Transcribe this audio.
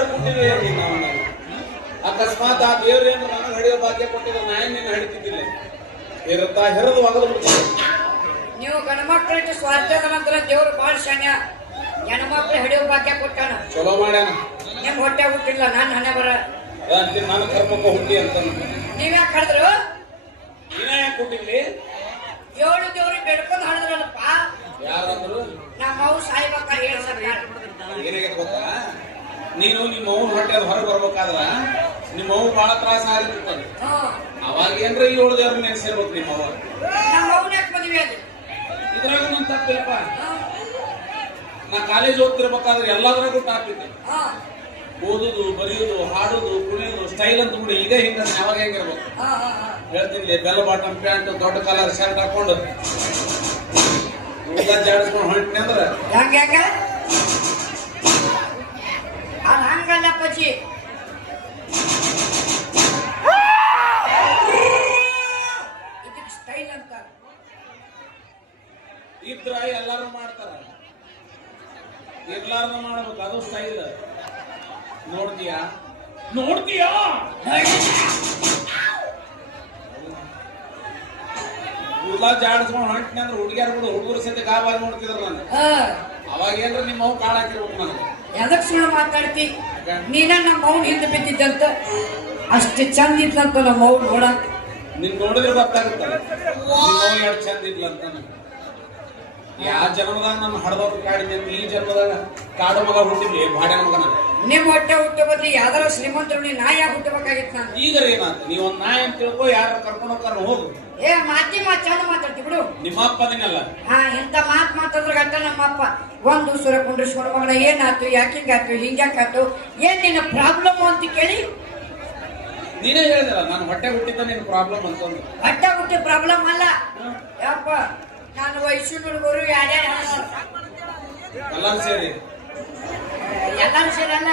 ಯಾರು ಕೊಟ್ಟಿದೆ ನೀನು ಅವನ ಅಕಸ್ಮಾತ್ ಆ ದೇವ್ರೇನು ನನಗೆ ಹಡಿಯೋ ಭಾಗ್ಯ ಕೊಟ್ಟಿದ್ರೆ ನಾನು ನಿನ್ನ ಹಿಡಿತಿದ್ದಿಲ್ಲ ಇರುತ್ತಾ ಹೆರದು ಒಗದು ಬಿಡ್ತೀನಿ. ನೀವು ಗಣಮಕ್ಕಳಿಟ್ಟು ಸ್ವಾರ್ಥದ ನಂತರ ದೇವ್ರು ಬಾಳ ಶಾನ್ಯ ಹೆಣ್ಮಕ್ಳು ಹಿಡಿಯೋ ಭಾಗ್ಯ ಕೊಟ್ಟಾನ. ಚಲೋ ಮಾಡ್ಯಾನ. ನಿಮ್ ಹೊಟ್ಟೆ ಹುಟ್ಟಿಲ್ಲ ನಾನು ಹಣೆ ಬರ ನಾನು ಕರ್ಮಕ್ಕ ಹುಟ್ಟಿ ಅಂತ ನೀವ್ಯಾಕೆ ಹಡಿದ್ರು? ನೀನ ಯಾಕೆ ಕೊಟ್ಟಿದ್ಲಿ? 7 ದೇವ್ರಿಗೆ ಬೆಡ್ಕೊಂಡು ಹಡಿದ್ರಲ್ಲಪ್ಪ. ಯಾರಂದ್ರು? ನಮ್ಮ ಅವು ಸಾಯ್ಬೇಕಾರ ಹೇಳಿ ಸರ್ಕಾರ ಏನಾಗೈತೆ ಗೊತ್ತಾ, ನೀನು ನಿಮ್ಮ ಅವ್ನ ಹೊಟ್ಟೆ ಹೊರಗೆ ಬರ್ಬೇಕಾದ್ರ ನಿಮ್ಮ ಅವು ಬಹಳ ತ್ರಾಸ ಆಗಿರ್ತದೆ. ಅವಾಗ ಏನ್ರ ಈ 7 ದೇವ್ರ ನೆನೆಸಿರ್ಬೇಕು ನಿಮ್ಮ ಅವ. ನಮ್ಮ ಅವ್ನ ಯಾಕೆ ಮದುವೆ ಅದು ಇದ್ರಾಗ ನನ್ ತಪ್ಪಿಲ್ಲಪ್ಪ. ನಾ ಕಾಲೇಜ್ ಓದ್ತಿರ್ಬೇಕಾದ್ರೆ ಎಲ್ಲಾದ್ರಾಗೂ ಟಾಪಿದ್ದೆ. ಓದುದು, ಬರೆಯುದು, ಹಾಡುದು, ಕುಣಿಯುದು, ಸ್ಟೈಲ್ ಅಂತ ಕೂಡ ಇದೇ ಹಿಂಗ ಯಾವಾಗ ಹೆಂಗಿರ್ಬೇಕು ಹೇಳ್ತೀನಿ. ಬೆಲ್ ಬಾಟಮ್ ಪ್ಯಾಂಟ್, ದೊಡ್ಡ ಕಲರ್ ಶರ್ಟ್ ಹಾಕೊಂಡು ಜಾಡಿಸ್ಕೊಂಡು ಹೊಂಟಿನಿ ಅಂದ್ರೆ ಹಂಗ ಅದು ಹಂಗಲ್ಲ ಪಚ್ಚಿ. ಇದಕ್ಕೆ ಸ್ಟೈಲ್ ಅಂತ ಇದ್ರ ಎಲ್ಲಾರು ಮಾಡ್ತಾರ, ಎಲ್ಲಾರು ಮಾಡ್ಬೇಕು, ಅದು ಸ್ಟೈಲ್. ನೋಡ್ತೀಯಾ ನೋಡ್ತೀಯಾ ಕೂದಲ ಜಾಡಿಸ್ಕೊಂಡು ಹೊಂಟಿನಿ ಅಂದ್ರೆ ಹುಡುಗಿಯರು ಕೂಡ ಹುಡುಗರು ಸಹಿತ ಗಾಬಾಗಿ ನೋಡ್ತಿದ್ರು ನಾನು. ಅವಾಗ ಏನ್ರ ನಿಮ್ಮ ಅವು ಕಾಳ ಹಾಕಿರ್ಬೇಕು ನನಗೆ. ಎದಕ್ ಸುಳ್ಳು ಮಾತಾಡ್ತಿ? ನೀನ ನಮ್ಮ ಅವ್ನ ಹಿಂದೆ ಬಿದ್ದಿದ್ದಂತ ಅಷ್ಟು ಚಂದ ಇದ್ಲಂತ ನಮ್ಮ ಅವ್ನು ನೋಡಕ್. ನಿನ್ ನೋಡಿದ್ರೆ ಗೊತ್ತಾಗುತ್ತಲ್ಲ ನಿಮ್ಮ ಅವು ಎಷ್ಟು ಚಂದ ಇದ್ಲಂತ. ಯಾವ ಜನ್ಮದಾಗ ನಮ್ಮ ಹಡದವ್ರು ಕಾಡಿದೆ ಅಂತ ಈ ಜನ್ಮದಾಗ ಕಾಡು ಮಗ ಹುಟ್ಟಿದ್ವಿ ಬಾಡ್ಯಾನ ಮಗನ. ನಿಮ್ ಹೊಟ್ಟೆ ಹುಟ್ಟೋ ಬದ್ಲಿ ಯಾವ್ದಾರ ಶ್ರೀಮಂತರು ನೀ ನಾಯಿ ಹುಟ್ಟಬೇಕಾಗಿತ್ತು ನಾನು. ಈಗ ಏನಾಯ್ತು, ನೀವ್ ಒಂದ್ ನಾಯಿ ಅಂತ ತಿಳ್ಕೊ, ಯಾರು ಕರ್ಕೊಂಡು ಹೋಗ್ತಾರ ಹೋಗು. ಏ ಮಾತಿ ಚಂದ ಮಾತಾಡ್ತಿ ಬಿಡು. ನಿಮ್ಮ ಅಪ್ಪ ಅದನ್ನೆಲ್ಲ ಇಂತ ಮಾತಾದ್ರ ಗಂಟ ನಮ್ಮಪ್ಪ ಒಂದು ಸುರ ಕುಂಡ್ರಿಸ್ಕೊಂಡು ಮಗನ ಏನಾಯ್ತು, ಯಾಕಿಂಗಾಯ್ತು, ಹಿಂಗ್ಯಾಕಾಯ್ತು, ಏನ್ ನಿನ್ನ ಪ್ರಾಬ್ಲಮ್ ಅಂತ ಕೇಳಿ ನೀನೇ ಹೇಳಿದಲ್ಲ ನಾನು ಹೊಟ್ಟೆ ಹುಟ್ಟಿದ್ದ ನಿನ್ ಪ್ರಾಬ್ಲಮ್ ಅಂತಂದು. ಹೊಟ್ಟೆ ಹುಟ್ಟಿ ಪ್ರಾಬ್ಲಮ್ ಅಲ್ಲ ಯಪ್ಪ. ನಾನು ವಯಸ್ಸಿನ ಹುಡುಗರು ಯಾರ್ಯಾರು ಎಲ್ಲರೂ ಸೇರಿ ಎಲ್ಲರೂ ಸೇರಲ್ಲ.